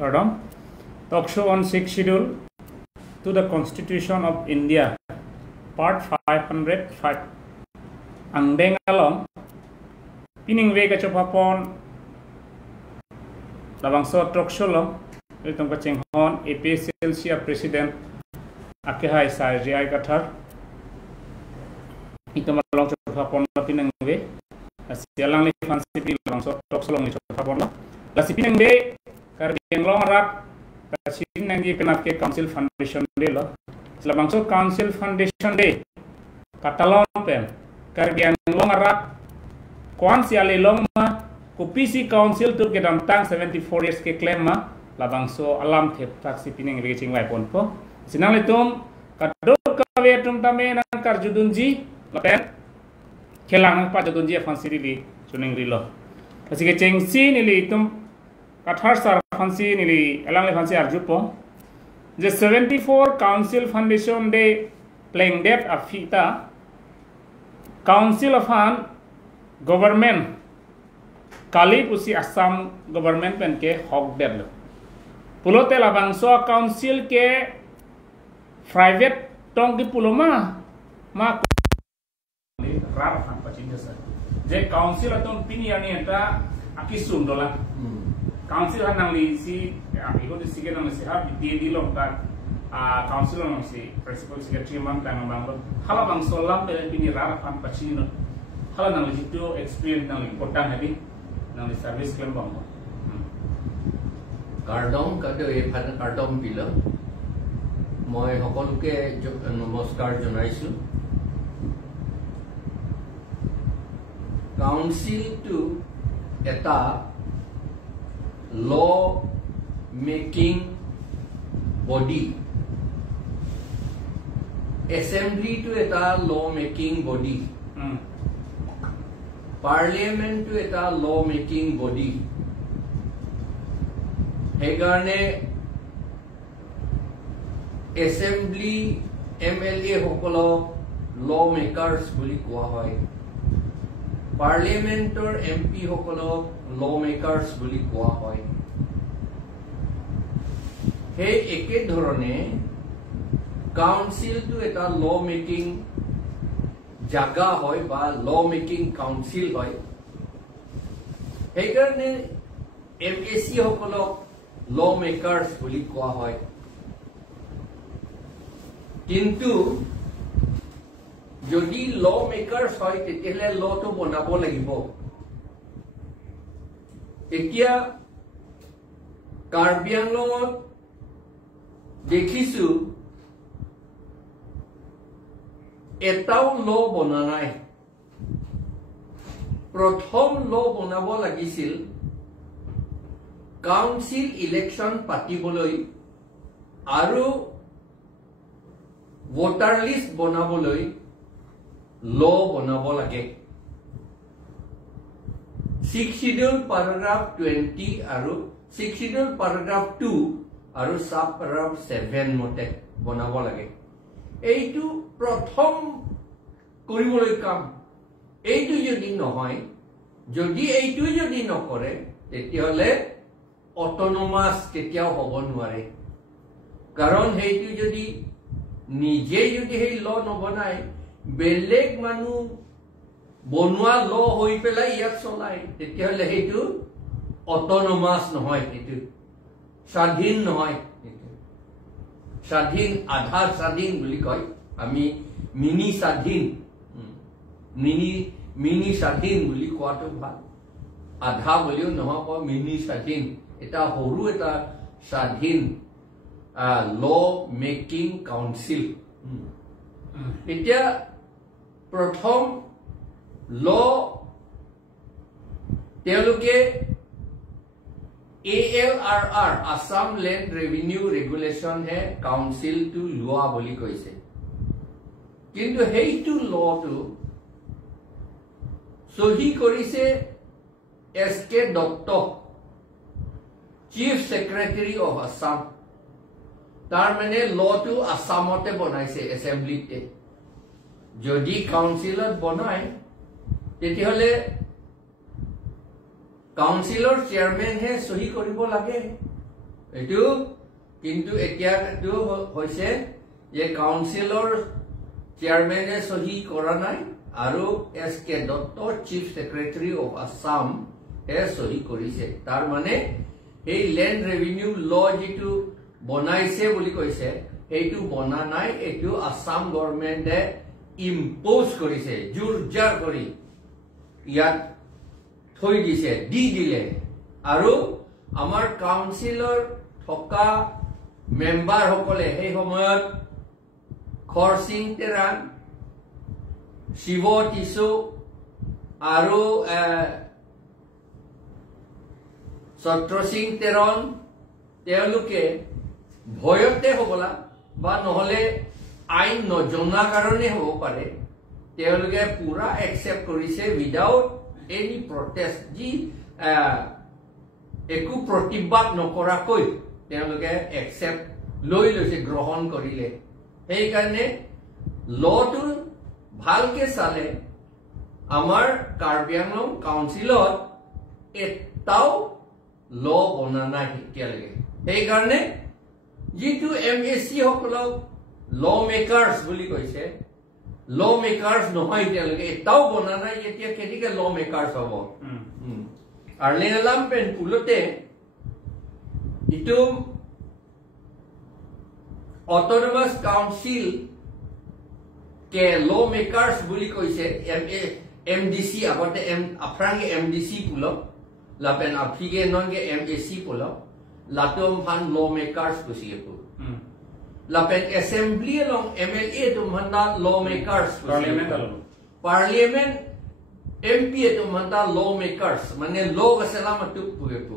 Pardon? Talk show on 6th schedule to the Constitution of India, part 505. Ang bengalong piningwe ka chopapon labang so talk show long itong kachenghon APSLC president akehai sarji ai kathar itong malong chopapon piningwe asialang li fancy labang so talk show long chopapon la si piningwe karbiang long rat kasin nangi penake council foundation de lo labang so council foundation de katalon pen karbiang long rat kwan siale long ma kupisi council tur ke tang 74 years ke claim ma labang so alamthe taksi pining reaching vai pon po sinang letum kador ka ve tum tame nang karjudunji lapen khelang pa judunji fansi li chuning rilo asike chengsi ni li tum kathar sar fansi ni li alang le fansi arju po je 74 council foundation de playing that afita council of an government kali pusi Assam government pen ke ahokpet pulote labang so council ke private tong di puloma ma rap han pachin sa je council aton piniani eta akisum dola council han nang li si iko di sige nang si ha di long ta council nang si principal secretary man tang bang hala bang so lam pe pini rap han pachin hala nang li to experience nang important habi nang li service claim bang Klardak kado e phan Klardak pila moi hokoluke namaskar janaisu council to eta law making body assembly to eta law making body parliament to eta law making body hegarne assembly MLA hokolo lawmakers buli koa hoy parliament or MP hokolo lawmakers buli koa hoy he eke dhorone council to eta law making jaga hoy ba law making council hoy hegarne MAC hokolo lawmakers buli koa hoy kintu jodi lawmakers hoy tetele law to bonabo lagibo ekia Karbi Anglongot dekhisu etau law bonanai prothom law bonabo lagisil council election patiboloi aru voter list bonaboloi law bonabo lage 6th schedule paragraph 20 aru 6th schedule paragraph 2 aru sub paragraph 7 mote bonabo lage eitu prothom koriboloi kam eitu jodi nohoy jodi eitu jodi nokore tetiole autonomous ketiao hobo nuare karon heitu jodi nije jodi hei law no banai beleg manu bonua law hoi pelai yak solai tetiole heitu autonomous nohoy heitu স্বাধীন নহয় স্বাধীন আধা স্বাধীন বুলি কয় আমি মিনি স্বাধীন মিনি স্বাধীন বুলি কোৱাটো ভাল আধা বলিও নহব মিনি স্বাধীন এটা হৰু এটা স্বাধীন law making council এতিয়া প্ৰথম law তেওঁলোকে ALRR Assam Land Revenue Regulation है council to law बोली कोई से किंतु है to law to सही कोरी से SK Doctor Chief Secretary of Assam तार मैंने law to Assam होते बनाए से assembly ते जो दी councilor बनाए तेती हले काउंसिलर चेयरमैन है सही करिबो लागे এটো কিন্তু এতিয়া এটো হৈছে যে কাউন্সিলৰ চেয়াৰম্যানে সহি কৰা নাই আৰু এসকে Dutta chief secretary of Assam সহি কৰিছে তাৰ মানে এই ল্যান্ড ৰেভিনিউ ল যেটো বনাইছে বুলি কৈছে এইটো বনা নাই এটো আসাম গভৰ্ণমেণ্টে ইম্পোজ কৰিছে জোৰজাৰ কৰি ইয়াত থৈ দিছে দি দিলে আৰু আমাৰ কাউন্সিলৰ থকা মেম্বাৰ সকলে এই সময়ত খৰসিং তেৰান শিৱ টিসু আৰু সত্ৰ সিং তেৰণ তেওঁলোকে ভয়তে হবলা বা নহলে আইন নজনা কাৰণে হ'ব পাৰে তেওঁলোকে পুৰা একসেপ্ট কৰিছে উইদাউট এনি প্ৰটেষ্ট যি একো প্ৰতিবাদ নকৰাকৈ তেওঁলোকে একসেপ্ট লৈ লৈছে গ্ৰহণ কৰিলে সেই কাৰণে লটো ভালকে চালে আমাৰ কাৰ্বি আংলং কাউন্সিলত এটাও ল বনা নাই এতিয়ালৈকে সেই কাৰণে যেটো এমএসসি সকলক ল মেকাৰ্স বুলি কৈছে ল মেকাৰ্স নহয় এতিয়ালৈকে এটাও বনা নাই এতিয়া কেনেকৈ ল মেকাৰ্স হ'ব আৰ্লেলাম পেন পুলতে ইটো অটোনমাস কাউন্সিল के लॉ मेकर्स বুলি কৈছে এমডিসি আগতে আফ্ৰাংগে এমডিসি পুলো লাপেন আফ্ৰিকে ননগে এমএসি পুলো লাটম ফান লॉ मेकर्स কৈছে পু লাপেন এসেম্বলি লং এমএলএ তুমহান্ডা লॉ मेकर्स পার্লামেন্ট এমপি তুমহান্ডা লॉ मेकर्स মানে ল গসলাম টু পুগেপু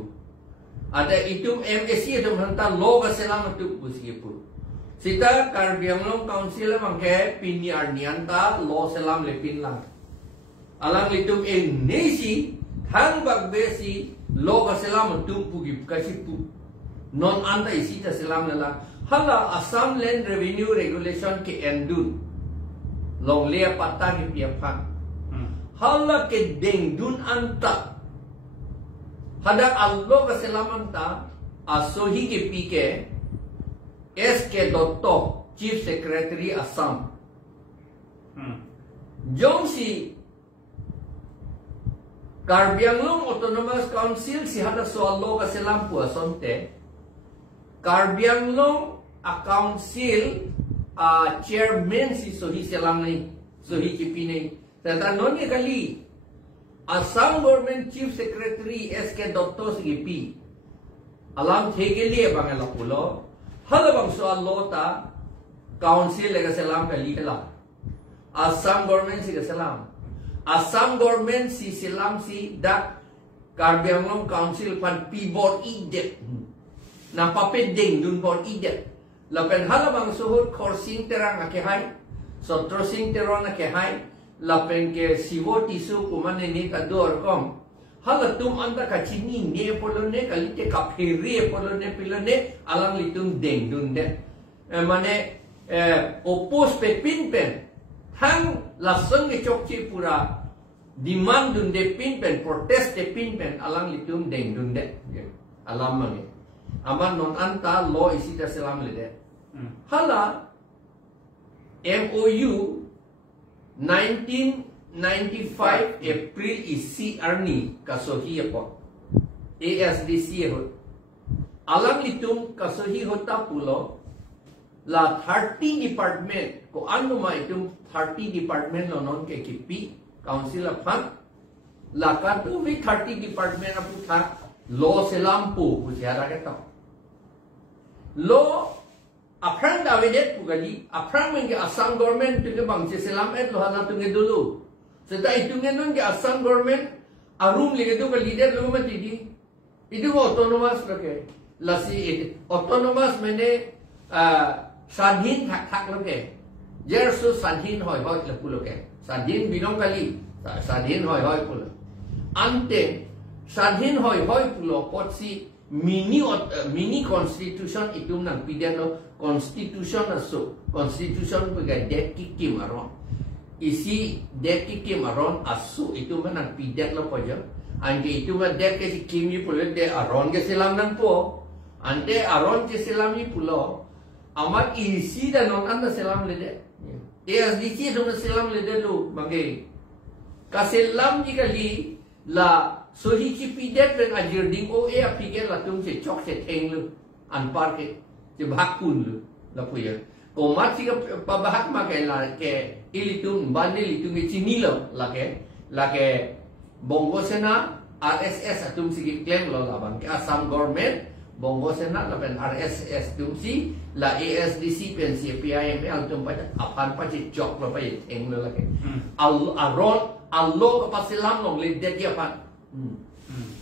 আদা ইতুম এমএসি তুমহান্ডা ল গসলাম টু পুগেপু Sita Karbi Anglong Council mangke pini arnianta lo selam lepin lang. Alang litum nesi hang bagbesi lo ka selam tum pugi kasipu. Non anta isita selam lala. Hala Assam Land Revenue Regulation ke endun. Long lea pata ke piapan. Hala ke dengdun anta. Hada allo ka selam anta asohi ke pike SK Dutta chief secretary Assam जोंसी Karbi Anglong autonomous council सिहादा सोलो का सेलाम पुअसोंते Karbi Anglong council chairman सी सोही सेलाम नहीं सोही चिपी नहीं तथा नोने कली Assam government chief secretary SK Dutta सिपी alamthe के लिए बांगला पुलो Halabang soal lota council lega selam kali kala Assam government si selam Assam government si selam si dak Karbi Anglong council pan pibor idet na papet ding dun bor idet lapen halabang sohut khorsing terang ake hai sotro sing teron ake hai lapen ke siwo tisu kumane ni tador kom halatum anda kachini ne polone kalite kapiri polone pilone alang litum deng dunde mane opos pe pin pen hang lasang ke chokchi pura demand dunde pin pen protest de pin pen alang litum deng dunde alam mane aman non anta law isita selam lede hala MOU 1995 April isi arni kasohi apo ASDC ho alam litum kasohi hota pulo la 30 department ko anuma itum 30 department lonon ke kipi council aphan la katu vi 30 department apu tha law selampu bujara ke ta law Afrang Davidet pugali Afrang menge Assam government tunge bangse selam et lohana tunge dulu Setelah itu ngenon ke Assam government arum lege tu ke leader logo mati di itu autonomous loke lasi autonomous mene sadhin thak loke jersu sadhin hoy lepu loke sadhin binong kali sadhin hoy pulo ante sadhin hoy pulo potsi mini constitution itu nang pidano constitution aso constitution pega det kikim aron isi dek ki maron asu itu menang pidak lo pojo angge itu mah dek ke kimi pole de aron ke selam nang po ante aron je selam ni pulo amat isi dan non anda selam lede ASDC dong selam lede lu bagi kaselam ni kali la sohi ci pidet ben ajir ding o e apike la tum se chok se theng lu an par ke je bhakun lu la puya ko mat si pa bahak ma ke la ke ilitum bandil itum chini lo la ke bongo sena RSS atum si claim lo la bang ke Assam government bongo sena la pen RSS tum si la ASDC pen si PIML tum pa apan pa ci chok lo pa theng lo la ke aron allo ka pasilam long le de dia pa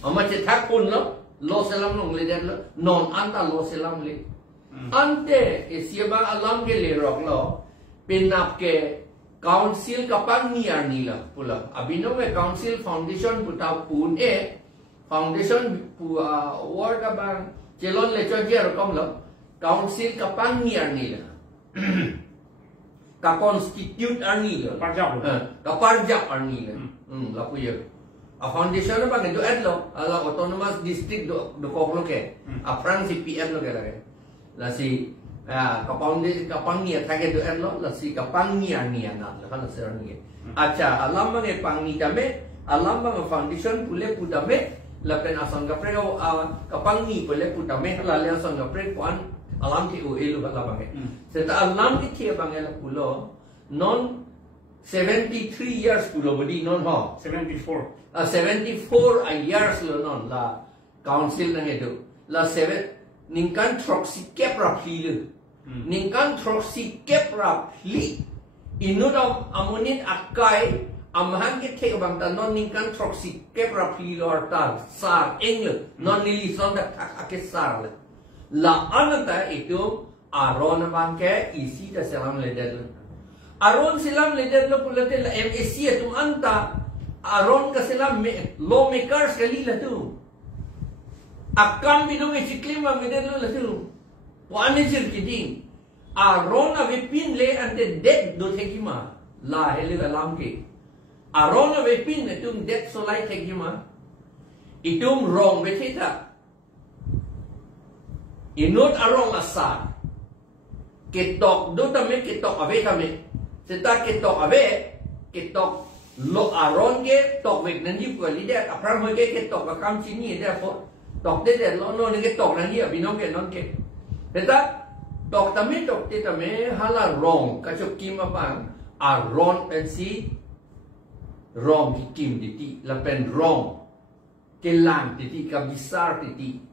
ama ce thakun lo selam long le de non anta lo selam le ante siaba alam ke le rok lo pinap ke council kapang niar nila pula abino me council foundation puta pun foundation pu war ka bang celon le chojer kom lo council kapang niar nila ka constitute arni lo ka parjak arni la puya a foundation ba ke do adlo ala autonomous district do koklo ke a prang CPM lo ke la si kapang niya thage do adlo la si kapang niya na la kana ser ni acha alam mangi pangni dame alam mang foundation pule pudame la pen asang ga pre kapang ni pule pudame la le asang ga pre kwan alam ti o elu la bange seta alam ti thia bange la pulo non 73 years pulo bodi non ho 74 years lo non la council na ngedo la 7 ningkan troksi kepra pli ningkan troksi kepra pli inudam amonit akai amhan ke the bang ta non ningkan troksi kepra pli lor ta sar engle non lili son da ake sar la anata itu aron bang ke isi da selam ledel aron selam ledel lo pulate la MSc tu anta aron ka selam lawmakers kali la tu akan bidung iklim ma ledel la tu wane sir kiding aron ave pin le ante det do thekima la hele alam ke aron ave pin tum det solai thekima itum wrong betita inut arong asa ketok do tame ketok ave tame seta ketok ave ketok lo aron ke tok vek nan yip ko lider apram ho ke ketok ka kam chini de fo tok de lo no ne ketok nan hi binom ke non ke seta tok tame tok te tame hala wrong ka chok kim apang aron pen si wrong ki kim diti la pen wrong ke lang diti ka bisar diti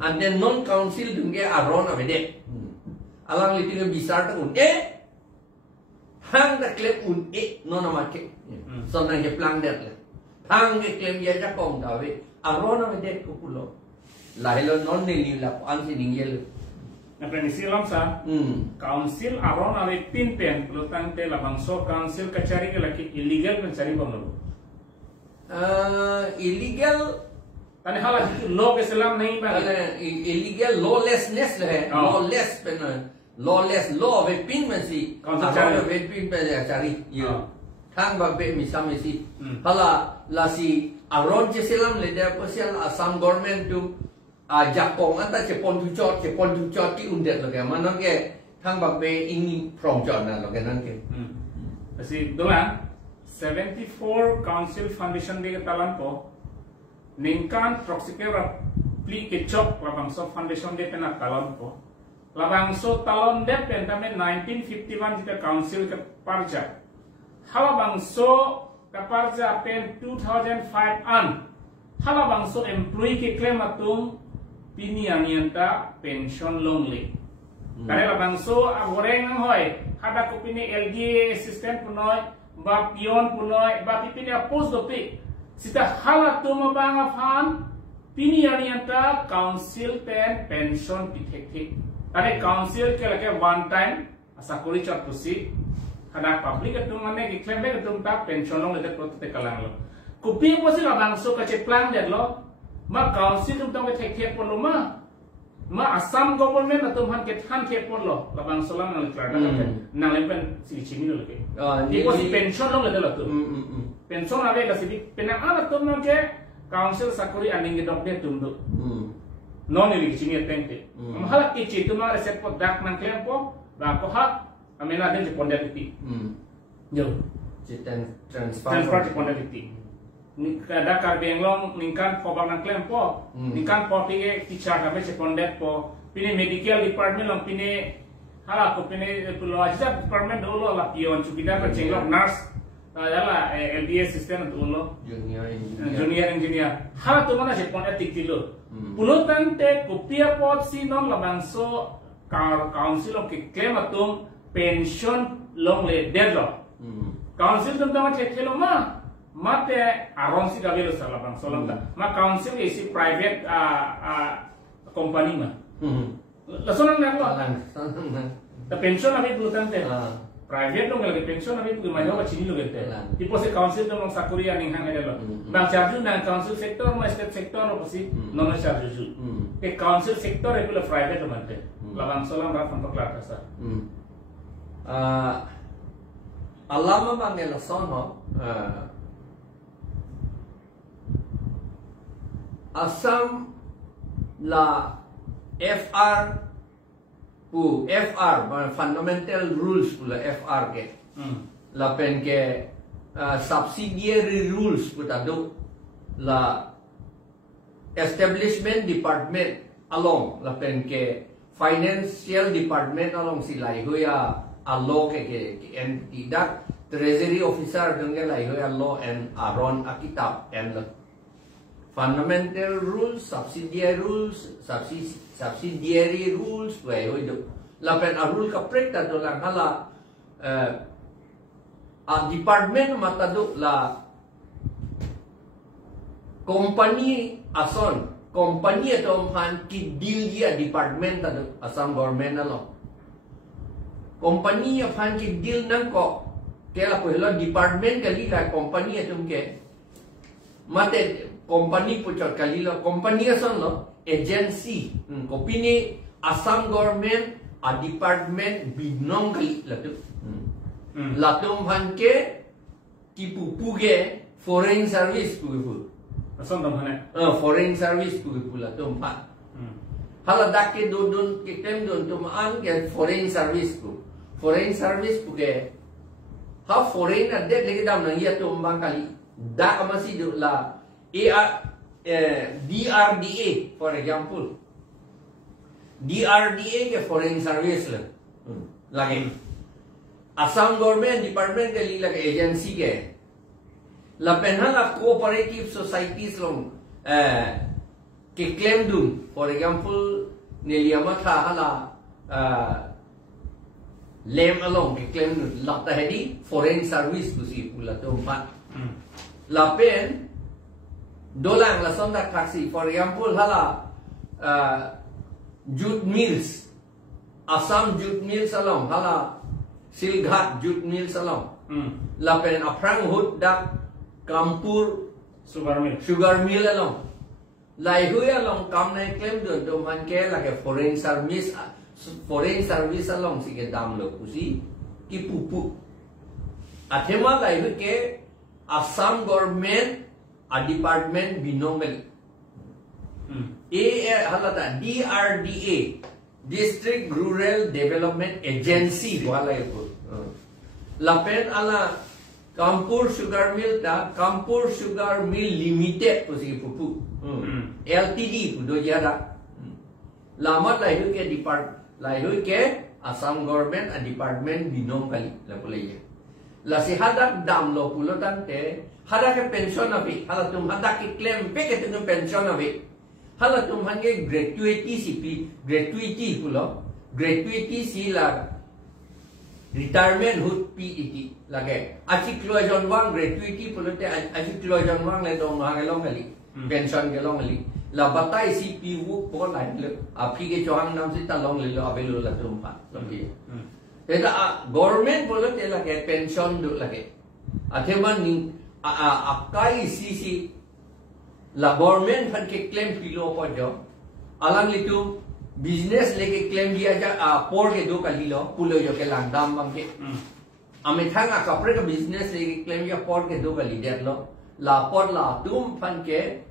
and then non council dungge aron avede alang liting bisar ta un hang da klep un non amake so na ke plan det le hang ke klem ya ja kong da we aron avede ko pulo la helo non ne li la an si ning yel na prenisi lam sa council aron ave pin pen lutang te la bangso council kachari ke laki illegal pencari bang illegal tane hala law ke selam nahi ba illegal lawlessness hai lawless pen lawless law ve pin masi aron ve pin pe cari ye thang ba be misam si hala la si aron je selam le da pasial Assam government tu jakong anta cepon tu chot ki undet lo ke manon ke thang ba be ing from chot na lo ke nan ke asi dolan 74 council foundation de talan po ningkan proxike pli ke chok labangso foundation de pena talon po labangso talon de pen tame 1951 jita council ke parja hala bangso ke parja pen 2005 an hala bangso employee ke claim atum pinianianta pension lonely kare labangso agoreng hoy hada ko pini LD assistant punoy ba pion punoy ba pipini post dopi sita hala tuma banga fan pinianianta council pen pension pithek tare council ke lake one time asakuri chat pusi hada public atum mane ki claim be atum ta pension long le prote kalang lo kupi posi labangso ka che plan de lo ma council tum tong thek pon lo ma Assam government atum han ke than ke pon lo labang solam nang Klardak nang lempen si chini lo ke ni posi pension long le lo tu pension ave la si penang ala tum nang ke council sakuri aning ge dok de tum do non ili chini tente mahala kici tu ma reset po dak nang klem po ba ko hat amena den pondeliti yo transfer pondeliti ni kada kar benglong ningkan po bang nang klem po ningkan po pige teacher kami pondet po pini medical department long pini hala ko pini pulo aja department dulu la pion cupida ka chenglok nurse adalah LDA assistant dulu junior engineer hala tu mana je pondet tikilo pulo tante kopia pot si non la bangso council of claim atum pension long le deadlock council tum tama chekelo mate aron si gabelo sala bangso lamda ma council isi private company ma lasonan ngalo the pension abi pulo tante private dong lagi pension abi pulo majo ka chini lo gete tipo se council dong sakuri aning hang edelo bang charge na council sector ma state sector no posi non charge ju ke council sector e pulo private mante labang solam ra fanto Klardak sa alama bangela sono Assam la FR fundamental rules pula FR ke la pen ke subsidiary rules puta do la establishment department along la pen ke financial department along silai hoya law ke entity that treasury officer dongge lai hoya law and aron akitab and fundamental rules, subsidiary rules, way we do. Lapen a rule kaprekta do lang hala a department matado la company ason company atom han ki deal dia department tado Assam government alo company of han ki deal nang ko kela ko lo department kali la company atom ke mate company pucot kalilo company ason lo agency kopini Assam government a department binong kali latu latum hanke kipupuge foreign service pugu Assam damhane foreign service pugu latum pa hala dakke dodon kitem don tumaan ke foreign service puge ha foreign adde legi dam nang ya tumbang kali da amasi do la DRDA, for example. DRDA ke foreign service lagi. Assam government department ke li lagi agency ke. La penhala cooperative societies long ke claim dum. For example, niliyama tha hala lem along ke claim dum. Lakta hedi foreign service kusi pula tu empat. La pen dolang la sonda taxi, for example hala jute mills, Assam jute mills along hala Silghat jute mills along lapen aprang hut dak Kampur sugar mill along lai hui along kam nai claim don to man ke la ke foreign service along si ke dam lo kusi ki pupu athema lai hui ke Assam government a department binongal halata DRDA District Rural Development Agency wala ito lapen ala Kampur Sugar Mill ta Kampur Sugar Mill Limited po sige pupu LTD po do jada lamat lahiyo ke lahiyo ke Assam government a department binongal la pulay la si hadak dam lo pulo tante hada ke pension avi hala tum hada ki claim pe ke tum pension avi hala tum hange gratuity sipi gratuity pulo gratuity sila retirement hut PET lage achi klojon wang gratuity pulo te achi klojon wang le dong ha gelong ali pension gelong ali la batai CP wu po lai le api ke chohang nam si talong le lo abelo la tum pa lagi Teta government polo te lage pension do lage atheman ni akai sisi la government fan ke claim pilo po jo alang litu business leke claim dia ja por ke do kalilo pulo jo ke landam bang ke ame thanga kapre ka business leke claim ya por ke do kali der lo la por la tum fan ke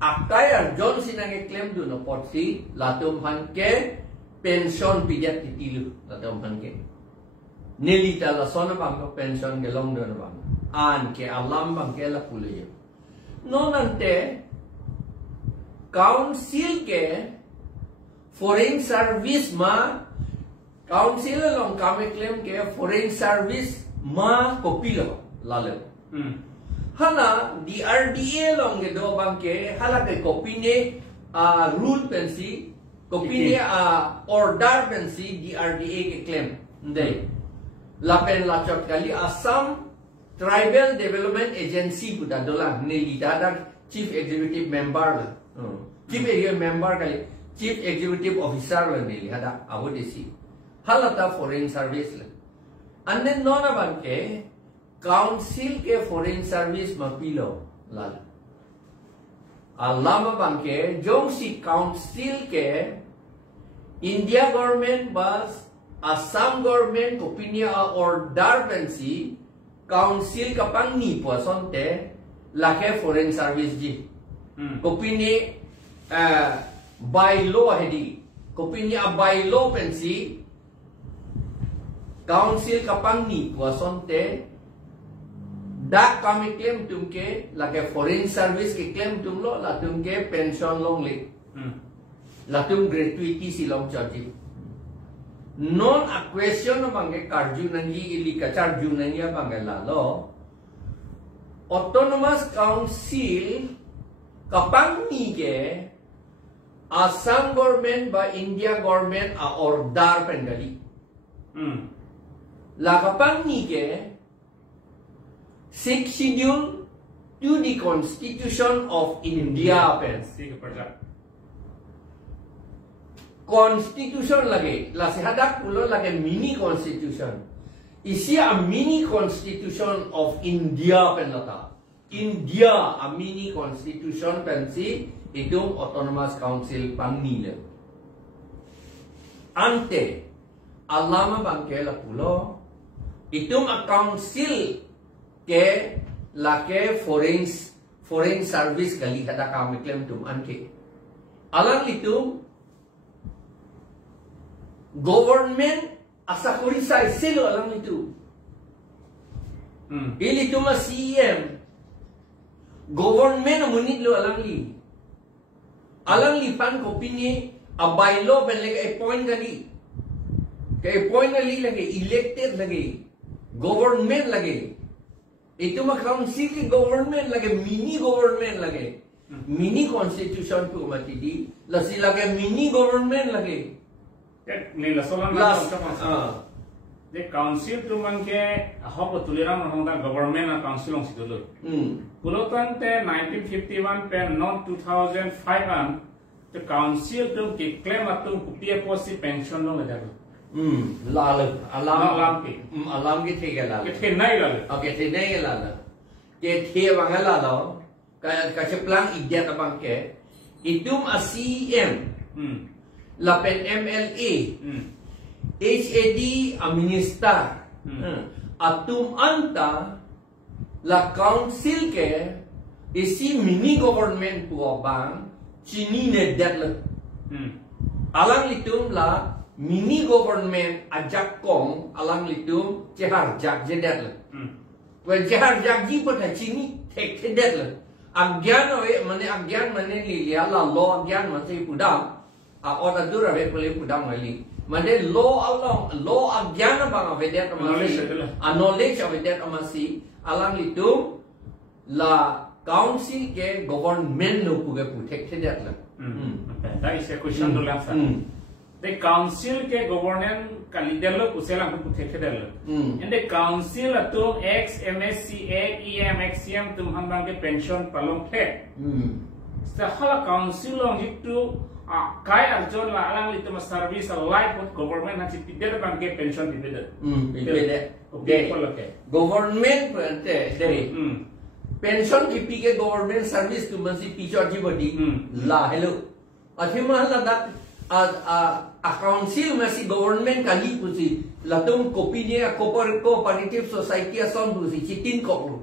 Akai arjon sinang claim do no potsi latum hanke pension pidiat titilu latum hanke. Nelita la sona bang pension gelong do no bang. An ke alam bang ke la pulay. No nante council ke foreign service ma council long kami claim ke foreign service ma kopilo lalu. Hala DRDA long ke do bang ke hala ke kopine rule pensi kopine order pensi DRDA ke claim ndai lapen lachot kali Assam Tribal Development Agency puda dolang ne lidada chief executive member chief executive member kali chief executive officer la ne lihada avodesi hala ta foreign service la and then nona bang ke council ke foreign service mapilo lal alama bangke jong si council ke India government bas Assam government kopinia order pensi council kapang ni po sonte lake foreign service ji kopini by law hedi kopinia by law pensi council kapang ni po sonte dak kami claim tumke lage foreign service ke claim tumlo la tumke pension long le la tum gratuity silong charge non a question bange karju nangi ili kachar ju nangi bange la lo autonomous council kapang ni ke Assam government ba India government a order pengali la kapang ni ke 6th schedule to the Constitution of India pen. Constitution lagi, la sehadak pulo lagi mini constitution. Isi a mini constitution of India pen lata. India a mini constitution pen si itu autonomous council pangnile. Ante alama bangke la pulo itu a council ke lake foreign service kali kata kami claim tum anke alang itu government asa kurisai selo alang itu ili tu ma CM government munit lo alang li pan kopini abai lo ben lagi appoint kali lagi elected lagi government lagi itu mah council ke government lagi mini government lagi mini constitution tu mati di lasi lagi mini government lagi ni la solan la de council tu mangke ahok tuliran honda government na council ong sidolo pulotan te 1951 pen not 2005 an the council tu ki claim atum kupia posi pension lo ngada alam ki thega la ke nai la okay the nai la ke the bang la lo ka seplang idea ta bang ke itum a CM lapen MLA HAD a minister atum anta la council ke isi mini government pu bang chini ne deadla alang litum la mini government ajak kong alang litum cehar jak jedet le wen cehar jak ji pot chini tek jedet le agyan mane li ya la lo agyan mane pudam a order dura ve pole pudam ali mane lo agyan bang vedet amasi a knowledge of vedet amasi alang litum la council ke government no puge putek jedet le that is a question to answer. The council ke governance kalidelo puselang ku thekhdelo and the council atum ex MSCA EM XCM tum hambang ke pension palong the sahala council long jitu kai arjon la alang litum service life of government hachi pidel bang ke pension pidel government pante dei pension ipi ke government service tu masi pichor jibodi la hello athima la dak a council masih government kali pusi latung kopinya cooperative society ason pusi chitin ko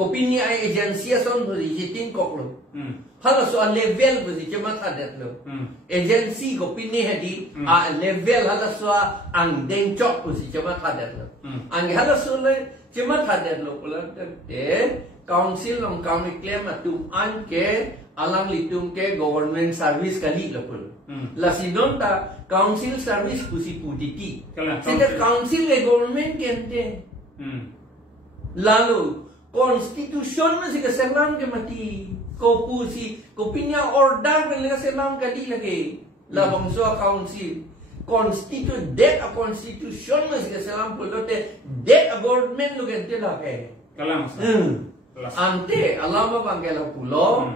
Kopi ni ai agensi son posisi tingkok lo. Hala soal level posisi cuma tadat lo. Agensi kopi ni hadi a level hala soal ang dengcok posisi cuma tadat lo. Ang hala soal cuma tadat lo pula council long kami claim atum an ke alang litum ke government service kali lo pula. La sidon ta council service pusi putiti. Sehingga council ke government kente. Lalu Konstitusi masih keselam ke mati. Kau pusi, kau punya order yang keselam kali lagi. Labang soal council. Konstitusi, date a constitution masih keselam puluh te. Date a government lu kente lah ke. Kalang. Ante alam apa kela pulau.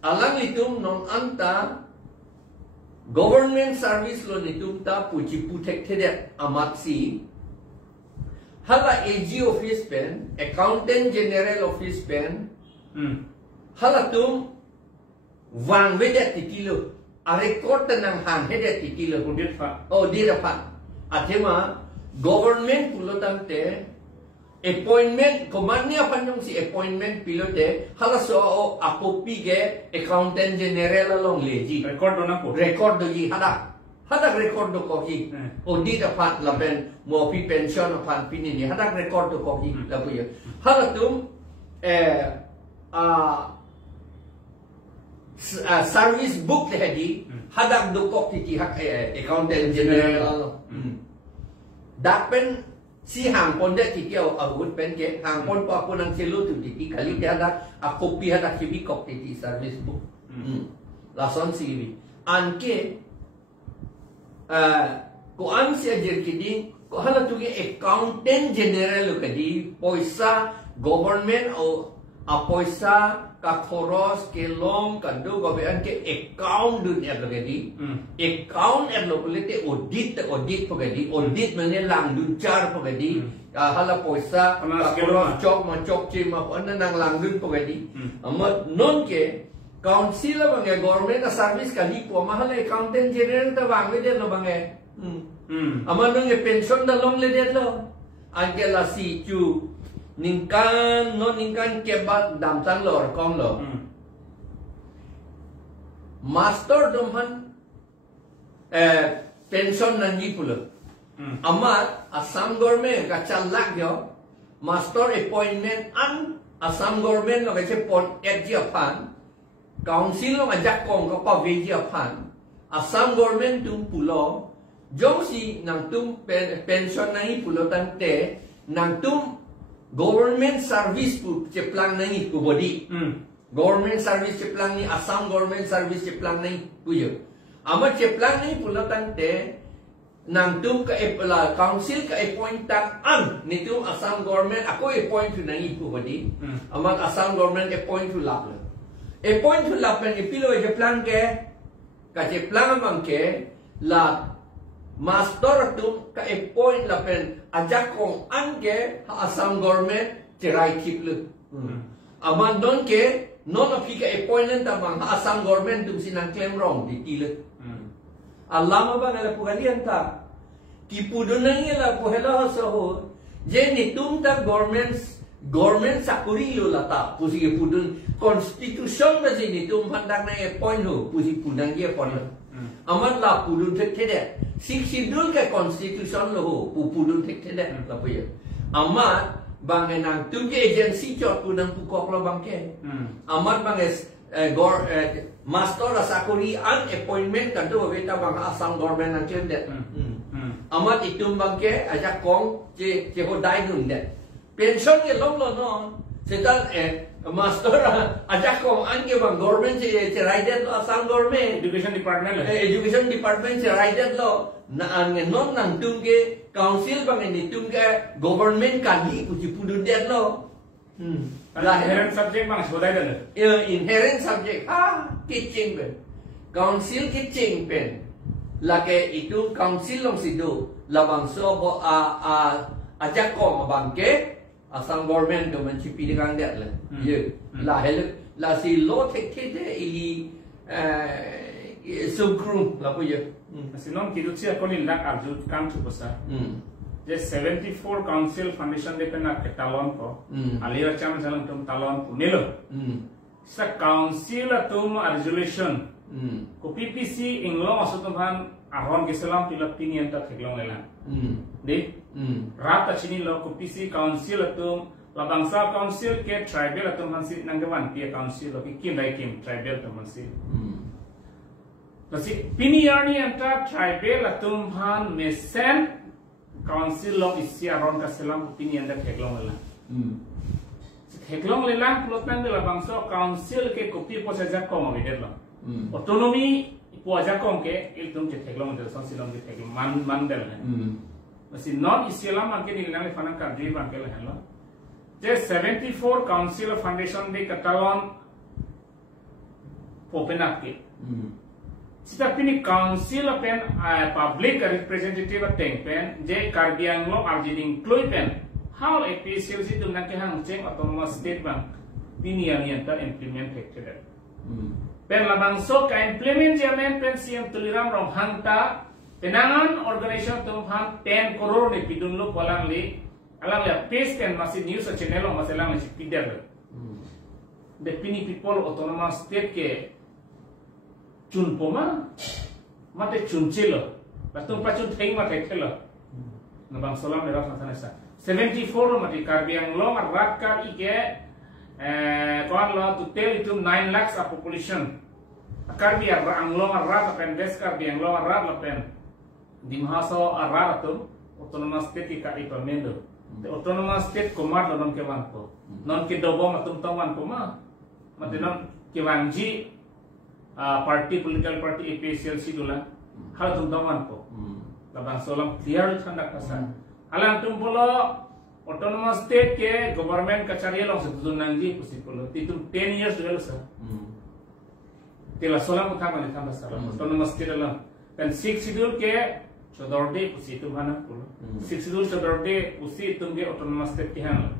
Alang itu non anta government service lo nitum ta puji putek tedet amat si. Hala AG office pen, accountant general office pen. Hala tum wang vedet titilo, a record nang han hedet titilo. Audit fa. Audit fa. Atema government pulotam te appointment komanya panjang si appointment pilote. Hala so apopi ke accountant general along leji. Record dona ko. Record doji hada record do koki. Audit apat lapen mo pi pension apat pini ni hada record do koki lapu ya. Hada tum service book le hadi hada do koki ti hak accountant general. Dapen si hang pon de ti kiau agut pen ke hang pon pa pun ang selu tu ti kali dia ada a copy hada kibi koki ti service book. Lason si anke ko an si ajer kidi ko hala tuge accountant general kadi poisa government o a poisa ka khoros ke long ka do gobean ke account dun ya kadi account er lo polite audit pagadi audit mane lang dun char pagadi hala poisa ka khoros chok ma chok chi ma anna nang lang dun pagadi amat non ke council bang government ka service kali ko mahal accountant general ta bang de lo bang aman nang pension da long le de lo angela si chu ningkan non ningkan kebat dam tang lo kom lo master domhan pension nangi pulo amat Assam government ka chalak yo master appointment an Assam government lo ka che pon FG council lo ajak kong ka veji apan Assam government tum pulo jong si nang tum pension nai pulo tante nang tum government service pu ceplang nai ku body government service ceplang ni Assam government service ceplang nai ku yo ama ceplang nai pulo tante nang tum ka council ka appoint tang an ni tum Assam government ako appoint tu nai ku body ama Assam government appoint tu lap point tu lapen ipilo je plan ke kaje plan bang ke la master tu ka point lapen ajak kong an ke Assam government cerai kip lu aman don ke non api ka appointment ta bang Assam government tu sinang claim wrong di kile Allah bang ala pugalian ta tipu donangi la pohela so je ni tum ta government sakuri lo lata pusi ke pudun constitution na sini tu pandang na point ho pusi pudang dia pon amat la pudun thek thede sik sidul ke constitution lo ho pudun thek thede la puya amat bang nang tu ke agency chot pudang pukok lo bang ke amat bang master sakuri an appointment kan tu beta bang Assam government nang claim det amat itum bang ke ajak kong je ho dai nun det pension ke long lo no setan master ajak kong ange bang government se rider lo Assam government Education department se rider lo na an non nang tung ke council bang ni tung ke government kali puji pudun det lo inherent subject bang sodai dal inherent subject kitching pen council kitching pen lake itu council long sido labang so bo ajak kong bang ke Assam government tu mencipi dengan dia lah. Ya, lah lah si lo tek de ili subgroup lah pu ya. Sinon kidut sia konil nak arju kan tu pasal. je 74 council foundation de pena ke talon ko alira cham jalang tum talon punelo sa council atum resolution ko PPC inglo asutumhan ahon gisalam pila pinian ta theglong lela de rata chini lo ko PC council atum labangsa council ke tribal atum hansi nanggawan pia council lo ki kim dai kim tribal tum hansi Kasi piniyani anta tribal atum han mesen council long isi aron kaselam opinion da heglong lela heglong lela plotan de la bangso council ke kopi po saja kom avidel lo autonomy po aja kom ke il tum je heglong de son silong je heglong man del masi non isilam anke ni nang fana ka dri ban ke lo je 74 council foundation de katalon popenak ke Sita pini council pen public representative teng pen je karbiang lo arjiding kloi pen how official si tum nak hang cheng autonomous state bank pini yang ta implement hekted pen labang so ka implement jamen pen siam tuliram rong hangta penangan organization tum han 10 crore ni pidun lo polang li alang ya pace pen masih news channel lo masalang ni pider the pini people autonomous state ke chun poma mate chun chilo patung pachun theng mate thelo nabang solam mera sana sa 74 mate karbiang lo rat ka ike kon lo to tell itu 9 lakhs of population karbiang ang lo rat pen des karbiang lo rat pen dimhaso rat tu autonomous state ka ipamendo the autonomous state komar lo non ke wan ko non ke dobo matum tawan poma mate non ke wanji party political party APCLC dula hal tum daman ko labang solam clear thanda kasa halang tum polo autonomous state ke government kachari long se tunangji pusipolo titum 10 years dulu sa tela solam utama ni thanda sala autonomous state la dan 6 schedule ke chodorde pusitu bhana polo 6 schedule chodorde pusi tumge autonomous state ke han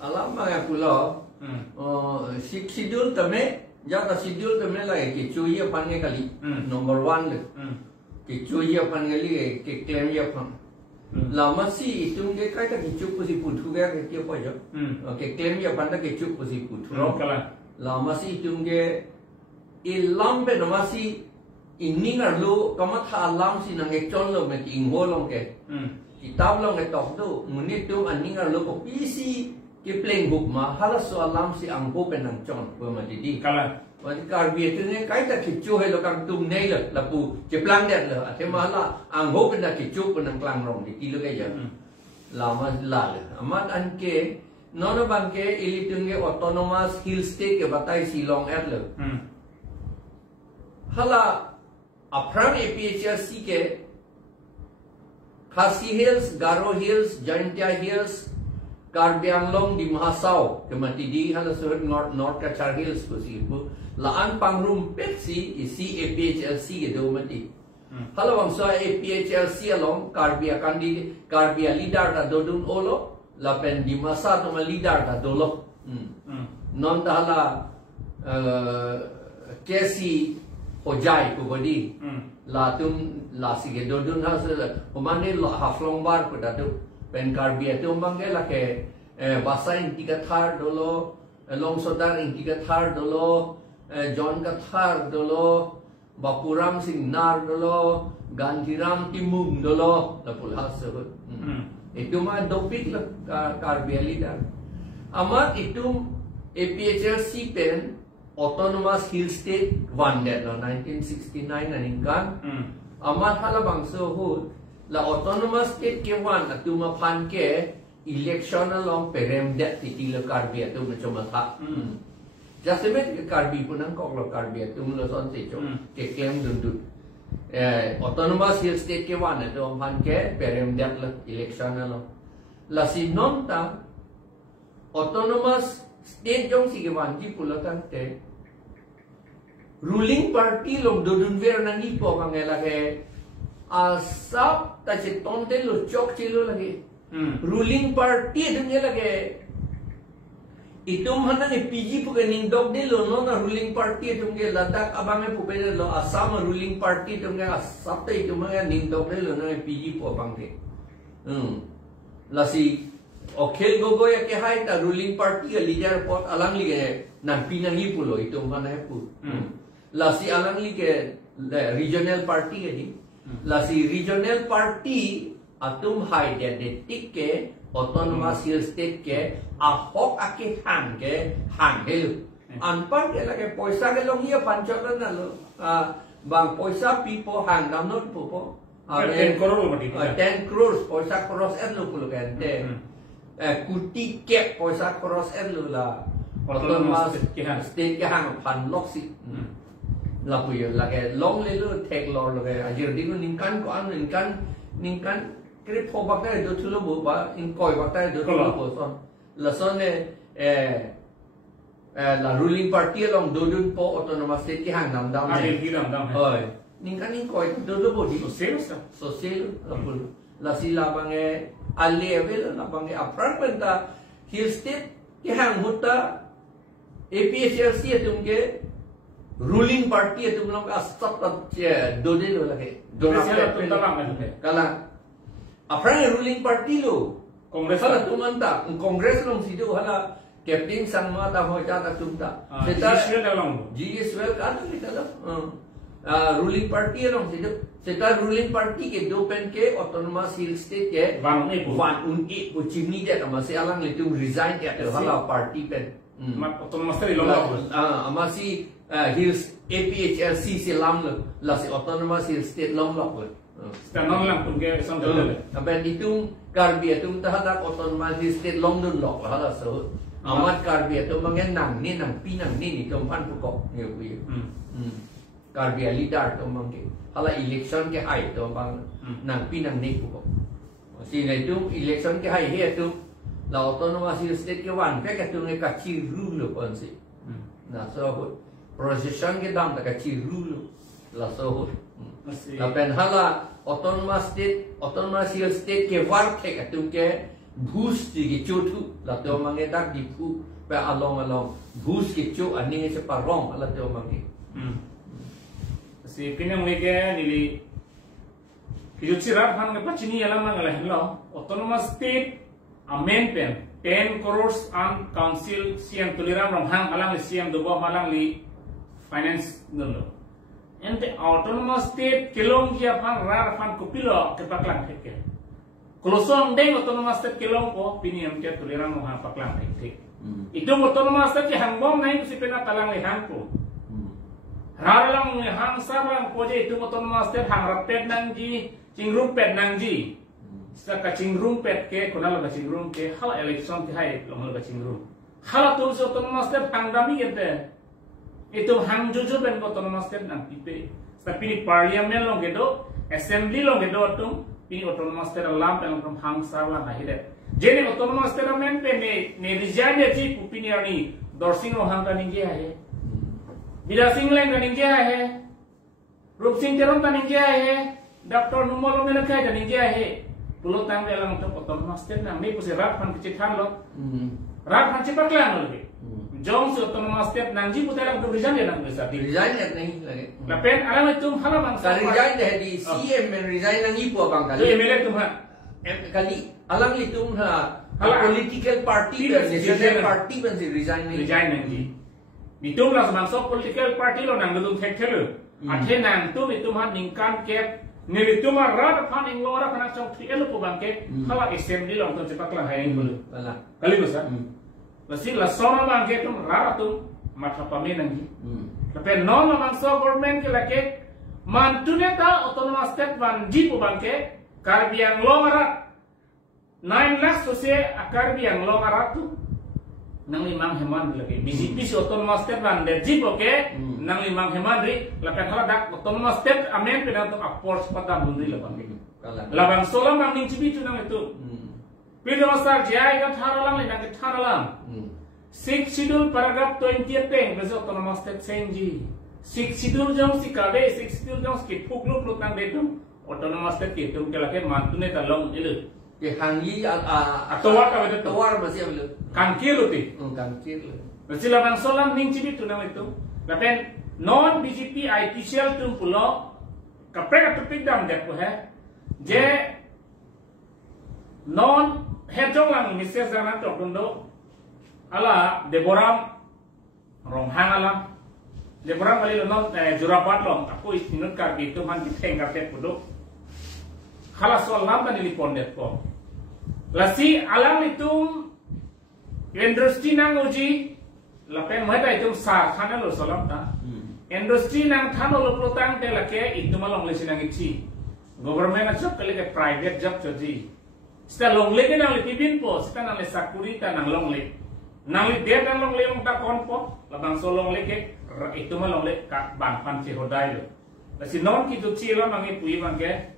alam ya pulo 6 schedule tame Jata schedule tu mela ke cuy apa ni kali number 1 le ke cuy apa ni kali ke claim ya apa lama si itu ke kai tak cuy pusi putu ke ke apa je ke claim ya apa ke cuy pusi putu lama si itu ke ilam be nama si ini ngarlu kamat halam si nang ekon lo me ingho long ke kitab long ke tok tu munit tu ani ngarlu ko PC ke playing book ma halas so alam si angho penang chon ko ma didi kala wadi karbi tu ne kai ta kichu he lo kang tum nei la lapu je plang det la ate ma la angho penang kichu penang klang rong di lo ke ja lama la amat an ke nono bang ke ili tunge autonomous hill state ke batai silong at lo hala apram APHRC ke Khasi Hills, Garo Hills, Jaintia Hills Karbi Anglong di Mahasau kemati di hala surat North Kachar Hills ko sipu laan pangrum petsi isi APHLC ke do mati hala wang so APHLC along Karbi akandi Karbi leader ta dodun olo lapen di masa to leader ta dolo non ta hala kesi hojai ko bodi la tum la sige dodun ha se omane haflong bar ko da do pen karbi itu mangge la ke basa in tiga thar dolo long sodar in tiga thar dolo John ka thar dolo Bapuram sing nar dolo Gandhiram timung dolo la pulha sebut itu mah dopik la karbi leader amat itu APHRC pen autonomous hill state one that 1969 aningkan amat hala bangso hut la autonomous state ke wan atu ma phan ke election along perem det ti lo karbi atu ma choma tha jasmet ke karbi punang kok lo karbi atu lo son se cho ke claim dun du autonomous hill state ke wan atu ma phan ke perem det lo election along la si non ta autonomous state jong si ke wan ji pulatan te ruling party lo dodun ver nangi po kangela ke asap ta che tonte lo chok chilo lagi ruling party dunia lagi itu mana ni PG pukening dog de lo no na ruling party tungge Ladakh abange pupele lo Assam ruling party tungge asap ta itu mana ning dog de lo na PG po abang de lasi okhel gogo ya ke hai ta ruling party leader pot alang li ke nan pinangi pulo itu mana pu lasi alang li ke regional party ni lasi regional party atum hai de tikke autonomous state ke ahok ake hang helu anpar ke lage poisa ke long ia pancotan na lo bang poisa pipo hang nam not pupo 10 crore 10 crores poisa cross en lo pulo kan de kuti ke poisa cross en lo la autonomous state ke hang pan lok si la puyo lage long le lo tek lor lage ajir dingu ningkan ko an ningkan kiri po bakta do tulo bo ba in koi bakta do tulo bo son la son la ruling party along do dun po autonomous state ki hang nam dam oi ningkan in koi do bo di social la pul la sila bange ali level la bange apartment ta hill state ki hang hutta APHLC atumge ruling party atum long astap do de lo lage do kala Apalagi ruling party lo, Kongres hala tumanta, Kongres long sido hala Captain Sanma ta hoja ta tumta. GS well kan kita lo. Ruling party long sido. Seta ruling party ke do pen ke autonomous hill state ke van unki uchimni dia masih alang itu resign ke hala party pen. Autonomous state long. Masih hills APHLC selam lo, lah si autonomous hill state long lo. Stand lang pun ke isang dalawa. Aben itong karbi itong tahadak autonomous state long dun lok hala so. Amat karbi itong mga nang pinang ni itong pan pukok niyo kuya. Karbi leader itong mga hala election ke hai itong bang nang pinang ni pukok. Sina itong election ke hai he itong la autonomous state ke wan pe ke itong kachi rule pon si. Na so procession ke dam ta kachi rule la so. Tapi hala autonomous state ke war ke atum ke bus di chotu la to mange dak di pu pe along bus ke chu ani se parong la to mange si pinang lege nili kijuchira han kepachini yala mangala hello autonomous state amendment 10 crores on council siam tuliram ram hang alang siam dobo halang li finance nolo ente autonomous state kelong kia phang rar phang kupilo ke paklang theke kolosong deng autonomous state kelong ko piniam ke tuliran mo ha paklang theke itu autonomous state ke hangbom nai si pena talang le hang ko rar lang hang sabang ko je itu autonomous state hang rapet nang ji chingrum pet nang ji sa ka chingrum pet ke konal ka chingrum ke hala election ke hai lomol ka chingrum hala tu autonomous state hang dami ente itu hang jujur ben autonomous state nang pipe tapi ni parliament long gedo assembly long gedo tum pini autonomous state lam pen from hang sarla nahidet jene autonomous state men pe ne resign ji pupini ani dorsing lo hang ka ninge hai bila singlen ka ninge hai rup sing teron ta ninge hai dr numolo men ka ta ninge hai pulo tang dalam autonomous state nang ni pusi rat pan kecithan lo rat pan cipaklan lo Jong se autonomous state nangji putera untuk resign dia nang bisa resign ya nahi lagi lapen alam itu hala bang sa resign deh di CM men resign nang ipo bang kali itu MLA tumha kali alam itu hala political party national party ben si resign nangji bitung lah masuk political party lo nang dulu thek thelu athe nang tu itu mah ningkan ke niri tu mah rat pan inglora kana chong thielo po bang ke hala assembly lo tu cepak lah hayang bulu kali besar Masih lah sono bang ke tum rara tum mata pamenang ji. Tapi non bang so government ke lake mantune ta autonomous state ban ji po bang ke karbiang long arat 9 lakhs to se karbiang long arat tu nang limang heman lagi. BJP si autonomous state ban de ji po ke nang limang heman ri lakan hala dak autonomous state amen pe tu aport pada bundri la bang ke. Labang solam bang ning cibi tu nang itu. Pintu masar jaya ikan tharalang ikan tharalang. 6 schedule paragraph 20 teng besok autonomous state senji. 6 schedule jong si kabe 6 schedule jong si puklu plutang betum autonomous state itu kelake mantune talong ilu. Ke hangi atowar ka betul. Towar masih ambil. Kangkir uti. Kangkir. Masih labang solam ning cibi tu nama itu. Lapen non BJP official tu pulo kapre ka topik dam dek po hai. Je non hejong lang mises jangan tok dundo ala deboram rong hangalam deboram kali non jurapat long aku istinut kar gitu man diteng karte pudo khalas solam tan li pondet ko lasi alam itum industri nang uji lapen mata itum sar khana lo solam ta industri nang thano lo protang te lake itum long lesinang ichi government job kali ke private job joji sta long le ke nang le pipin po sta nang le sakuri ta nang long le nang le dia nang long le long ta kon po labang so long le ke itu ma long le ka ban pan chi hodai lo la si non ki tu chi lo mangi pui mang ke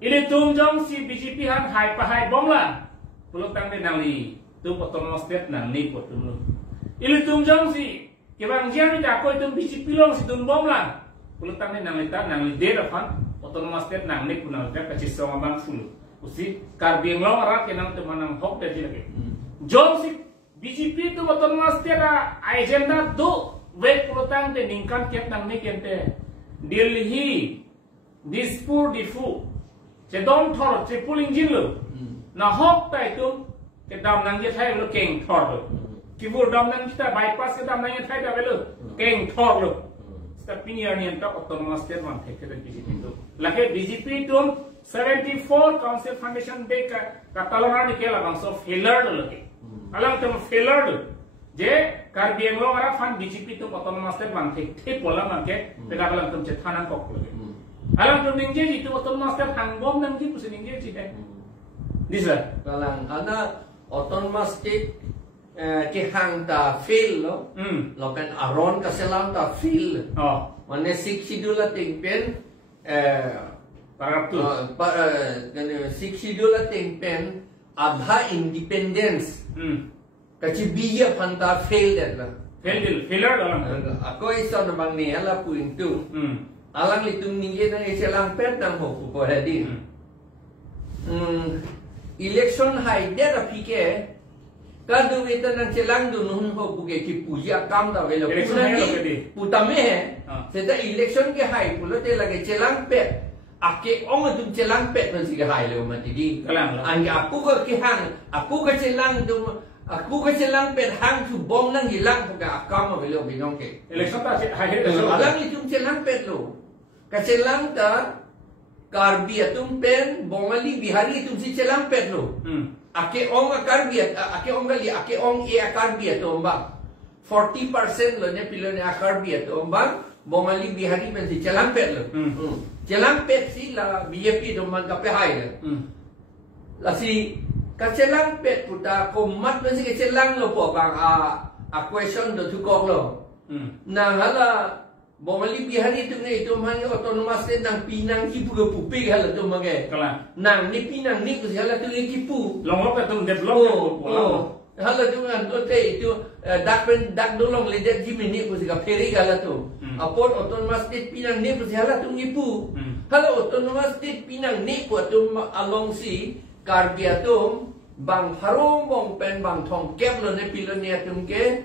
ile tum jong si BJP han hai pa hai bom la pulo tang de nang li tu autonomous state nang ni po tum lo ile tum jong si ke bang jian ni da ko tum BJP long si tum bom la pulo tang de nang li ta nang li de da fan autonomous state nang ni punal da ka chi so bang fulu usi kar bieng long ra ke nang tu manang hok de lagi jong si BJP tu autonomous state agenda do wek protang te ningkan ket nang ni kente Delhi Dispur Difu Cedom Thor triple engine lo na hok tai tu ke dam nang ye thai lo keng thor lo kibur dam nang kita bypass ke dam nang ye thai da lo keng thor lo sta pinier ni ta autonomous state man thek ke BJP tu lake BJP tu 74 council foundation de ka talona ni ke la bang so failure lo ke alang tu failure je kar bieng lo ara fan BJP tu autonomous state man thek pola man ke peda alang tu che thanan kok lo alang tu ningje ji tu autonomous state hang bom nang ji pusi ningje ji de disa kalang ana autonomous state ke hang ta fail lo lo kan aron ka selang ta fail oh mane sik sidula ting pen paragraph tu kan sik sidula ting pen adha independence kachi biya phanta fail dat la failure dalam ako isa na bang ni ala puing tu alang litung ningye na selang pet nang ho ko hadi election hai der apike kadu eta nang selang du nun ho buke ki puja kam da velo putame seta election ke hai pulo te lage selang pet ake ong tu selang pet man siga hai le mati di ang aku ko ki hang aku ka selang du aku ka selang pet hang tu bom nang hilang ka akam velo binong ke election ta hai alang litung selang pet lo kaselang ta karbi atum pen bongali bihari tum si selang pet lo ake ong karbi ake ong gali ake ong e karbi atum ba 40% lo ne pilo ne karbi atum ba bongali bihari pen si selang pet lo selang pet si la BJP do man ka pe hai la si kaselang pet puta ko mat pen si selang lo po bang a question do tu kok lo na hala bongali bihari tu ne itu mani autonomous state nang pinang ki puga pupi hala tu mange nang ni pinang ni ku hala tu ki pu long ka tu develop hala tu ngan tu te itu dak dolong le dak jimi ni ku ka peri hala tu apot autonomous state pinang ni ku hala tu ngi pu hala autonomous state pinang ni ku tu along si karbiatum bang harom bong pen bang thong kep lo ne pilo ni atum ke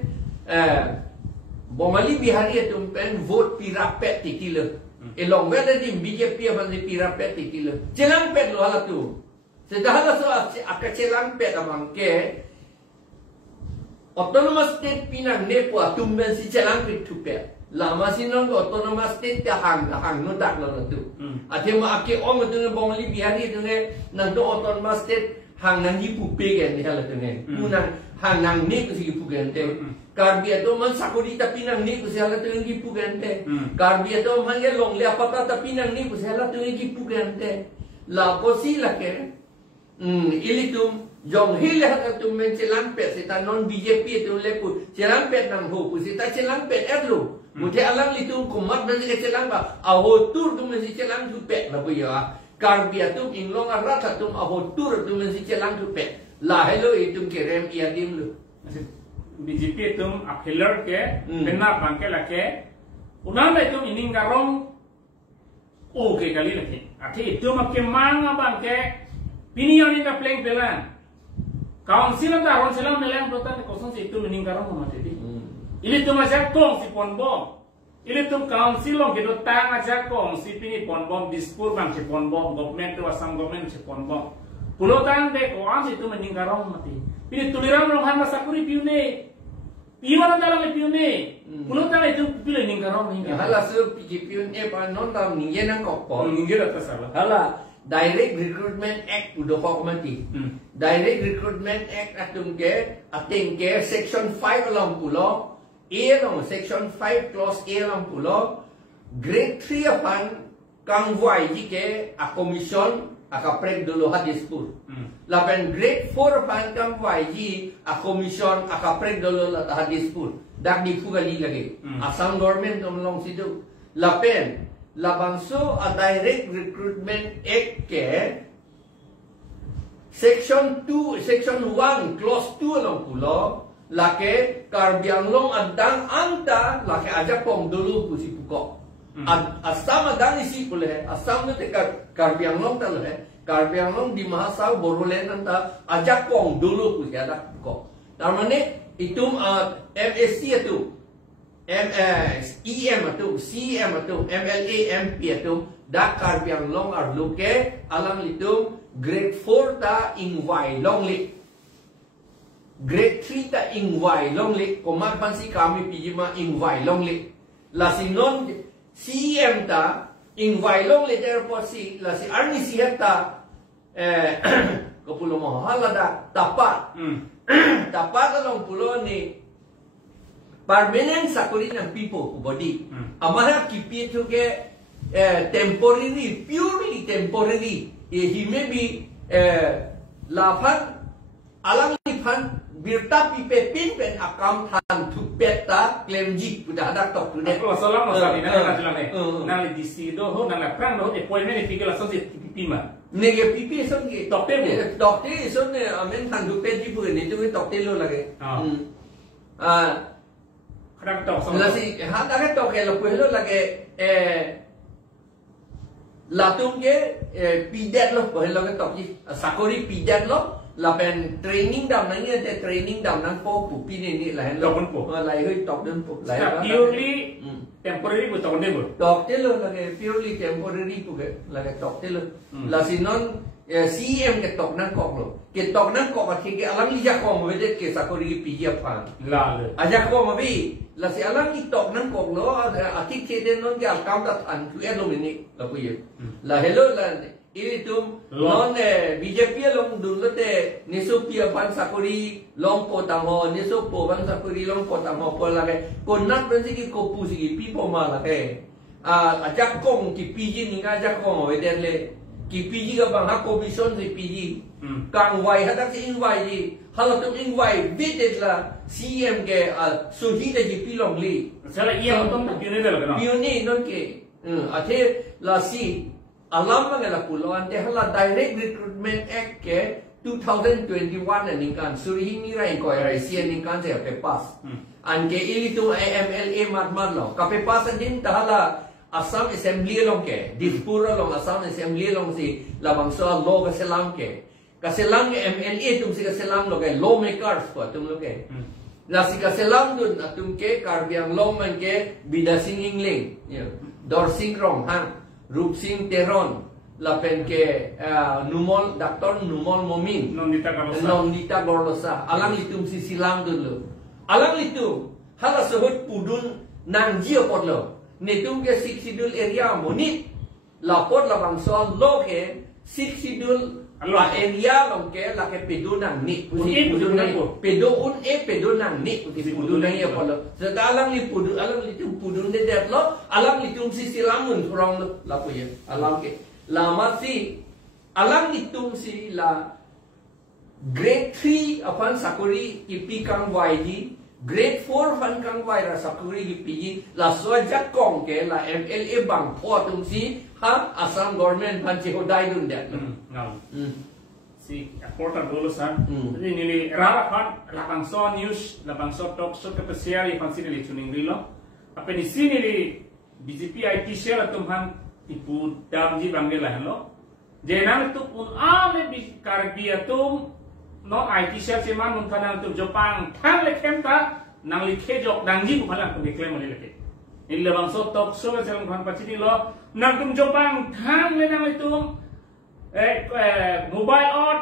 bongali bihari atum pen vote pirapet tikilo elong weda di BJP apa di pirapet tikilo celang pet lo hala tu sedahala so aka celang pet amang ke autonomous state pinang nepo atum ben si celang pet tu pet lama sinong autonomous state ta hang no dak lo tu atema ake ong tu bongali bihari tu ne nang do autonomous state hang nang ipu pegen ni hala tu ne punang hang nang ni ku si ipu gente karbi ato man sakuri tapi nang ni ku hala tu ngi pu gente karbi ato man ye long le apata tapi nang ni ku hala tu ngi pu gente la posi la ke ilitum jong hile hata tu men celang pet sita non BJP tu le pu celang pet nang ho pu sita celang pet erlo mute alang litum kumat ben ke celang ba aho tur tu men si celang tu pet la bu ya karbi ato inglong arat tu aho tur tu men si celang tu pet la hello itum kerem ia dim lu BJP tum appealer ke benar bangke lake unang le tum ining garong oke kali lake ati tum ke manga bangke pinion ni ka playing pelan council ta ron selam nelang protan ko son si tum ining garong ma tedi ili tum aja kong si ponbom ili tum council long ke do tang aja kong si pini ponbom dispur bang si ponbom government to asam government si ponbom Pulotan de koam itu meningkarong mati. Pini tuliran long han masakuri piune. Piwana dalam piune. Pulotan itu pilih ningkarong hingga. Hala su piune pa non tam ninge nang kokko. Ninge dah salah. Hala Direct Recruitment Act udah kok mati. Direct Recruitment Act ating ke Section 5 alam pulo. A long Section 5 Clause A alam pulo. Grade 3 apan kang wai jike a commission akaprek dulu hadis pur. Lapan grade 4 apan kang wai ji a commission akaprek dulu hadis pur. Dak di fugali lagi. Assam government tomlong situ. Lapen labangso a Direct Recruitment Act ke Section 1 Clause 2 long pulo lake karbiang long adang anta lake aja pom dulu pusi pukok. Assam adang isi pule Assam tu karbiang long tal karbiang long di mahasau borulen anta aja pom dulu pusi ada pukok. Namanya itu MSC itu EM itu, CM itu, MLA, MP itu, dak karbiang long arluke alang itu grade 4 ta ingwai long li, grade 3 ta ingwai long li, komar pansi kami pijima ingwai long li, lasinon CM ta ingwai long li terposi, lasi arni sihat ta kepulau mahala da tapat, tapat along pulau ni. Permanent sakuri ng people body. Amara kipi itu ke temporary, purely temporary. He may be lapan alang lipan birta pipe pinpen account han tu peta claim ji sudah ada tok tu deh. Kalau salah masa ini nak jelas ni. Nang di sido ho nang perang ho appointment ni pikir langsung di pipi mah. Nege pipi son ke dokter son ne amen han tu pet ji pun itu dokter lo lagi. Kadang tok sama. Lasi handa ke tok ke lo puelo lagi latung ke pidat lo puelo ke tok ji sakori pidat lo lapen training dam nang ni te training dam nang po pupi ni lain lo lai hơi tok den po lai purely temporary bu tok den bu tok te lo lagi purely temporary pu ke lagi tok te lo lasi non CM ke tok nang kok lo ke tok nang kok ke alang li ja ko mo vedet ke sakori pi ja pan la aja ko mo bi lasi alang ki tok nang kok lo atik ke den non ke account ta an tu elo mini la pu ye la hello la ini tum non BJP long dulu te neso pia pan sakori long po tamo neso po pan sakori long po tamo po lagi konat pensi ki kopu si pi po ma lagi aja kong ki piji ni aja kong mo vedet le ki PG ka bang ha commission si PG kang wai hadak si invai ji halo tum invai bidet la CM ke suhi de ji pilong li sala iya tum pione de la pione non ke athe la si alam ma la pulo ante hala Direct Recruitment Act ke 2021 ningkan suri ni rai ko rai sian ningkan se pe pass an ke ili tu AMLA mat lo ka pe pass din tahala Assam Assembly long ke, Dispura long Assam Assembly long si labang soal law kaselang ke, kaselang ke MLA tum si kaselang lo ke lawmakers ko tum lo ke, la si kaselang dun atum ke karbiang long man ke bidasing ingling, dorsing rong hang, rup sing teron, lapen ke numol Dr. Numol Momin, non dita gorlosa, alang litum si silang dun lo, alang litum hala sebut pudun nang jio pot lo. Netum ke siksidul area monit lapor labang soal lo ke siksidul area long ke la ke pedunang ni pusi pedunang pedo un pedunang ni pusi pedunang ya polo sedalang ni pudu alang li tum pudun de det lo alang li tum si silamun from la puya alang ke lama si alang li tum si la grade 3 apan sakuri ipi kang YG Grade 4 fan kang virus sakuri hipiji la soja kong ke la MLA bang po tum si ha Assam government pan chi hodai dun det si portal dulu sa ini rara fan lapang so news lapang so talk so kapasiari pan sini li tuning rilo apa ni sini li BJP IT share tumhan ipu damji bangela hello jenang tu un ame bi kargia tum no IT chef cuman mungkin untuk Jepang kan lekem ta nang likhe jok dangji bukan lah untuk klaim oleh leke ini lebang so top so macam kepachini lo nang tum Jepang kan le nang itu mobile ot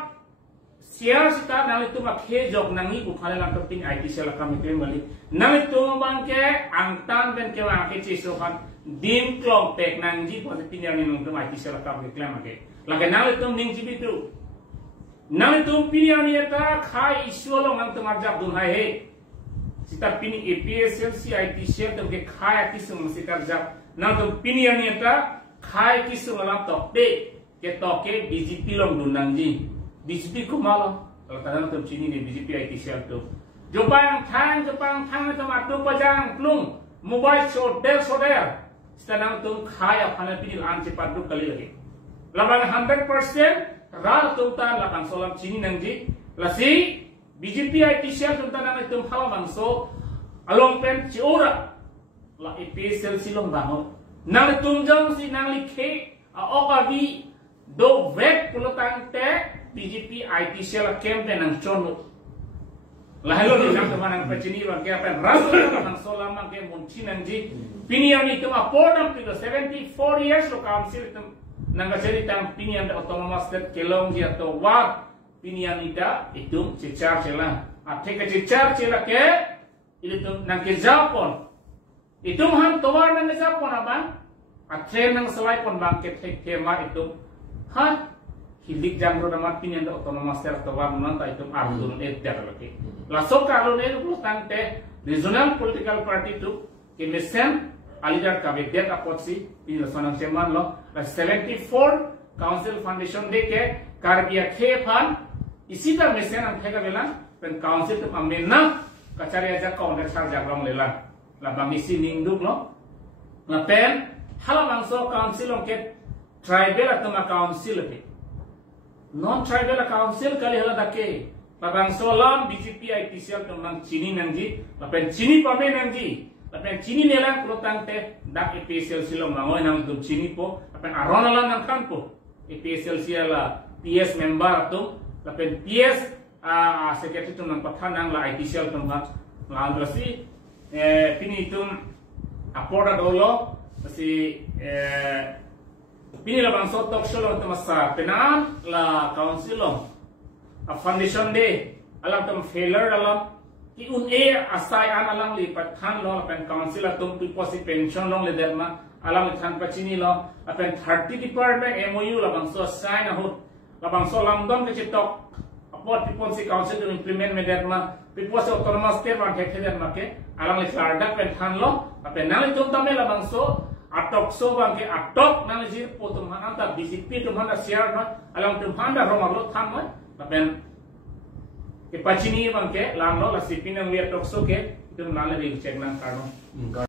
share sita nang itu makhe jok nangi bukhale lang topin IT sel kami ke mali nang itu bangke angtan ben ke wake chisohan din klong pek nang ji positif yang nung tu IT sel kami ke lama ke lagi nang itu ning ji bitu nang itu pilihan ni ta khai isulo nang tu marjab dun hai he sita pini APSLC IT sel tu ke khai kisum sita jab nang tu pilihan ni ta khai kisum lam tok de ke toke BGP long dun nang ji BGP kumalo kalau kadang tu sini ni BGP IT sel tu Jepang thang itu matu pajang plung mobile shot del soder sekarang tu kaya panel pilih cepat tu kali lagi. Laban 100% ral tu tan laban solam sini nangji lasi BGP IT sel tu tan nang tu hawa bangso along pen ciora la EPSL silong bangun nang tunjang si nang likhe okavi do vet pulutang te BGP IT sel camp nang chono lahalo ni nang teman nang pecini bang ke apa rasul nang solama ke munci nangji pinian itu apodam pilo 74 years lo council itu nang cerita pinian autonomous state kelong ji atau wat pinian itu cecar cela ate ke cecar cela ke itu nang ke Japon itu ham towar nang Japon abang ate nang selai pon bang ke tema itu ha hilik jangro nama pinian autonomous state atau wat nanta itu ardun eter lagi lasok kalau ni lu tante regional political party tu kemesen alidar kabinet apotsi ini lasanang ceman lo 74 council foundation deke karbia khefan isita mesen ang thega bela pen council tu amena kacari aja kau nak sar jagrong lela la bangisi ningduk lo na pen halamang so council ong ke tribal atau council ke non tribal council kali hala dake Labang solam BGP IT sel tentang Cini nangji, lapen Cini pame nangji, lapen Cini nelang pelotang teh dak EPSL silong mangoy nang tu Cini po, lapen aronalan nang kan po, EPSL siala PS member tu, lapen PS secretary tu nang pathan nang la IT sel tentang lalu lasi pini itu apoda dolo lasi pini labang sotok silong tu masa penaan la councilong a foundation day alam tum failure alam ki un asai an alam li pathan lo pen council atum piposi pension long le derma alam than pachini lo apen 30 department MOU la bang so sign ahut la bang so lamdom ke chitok apot piposi council to implement me derma piposi autonomous state ban thek derma ke alam le Klardak pen than lo apen nang tum tame la bang so atok so bang ke atok nang jir potom han ta BCP tum han share na alam tum han da romaglo tham mo lapen kepachini bangke lamno la sipinang liat tokso ke itu nalale di cek nang karno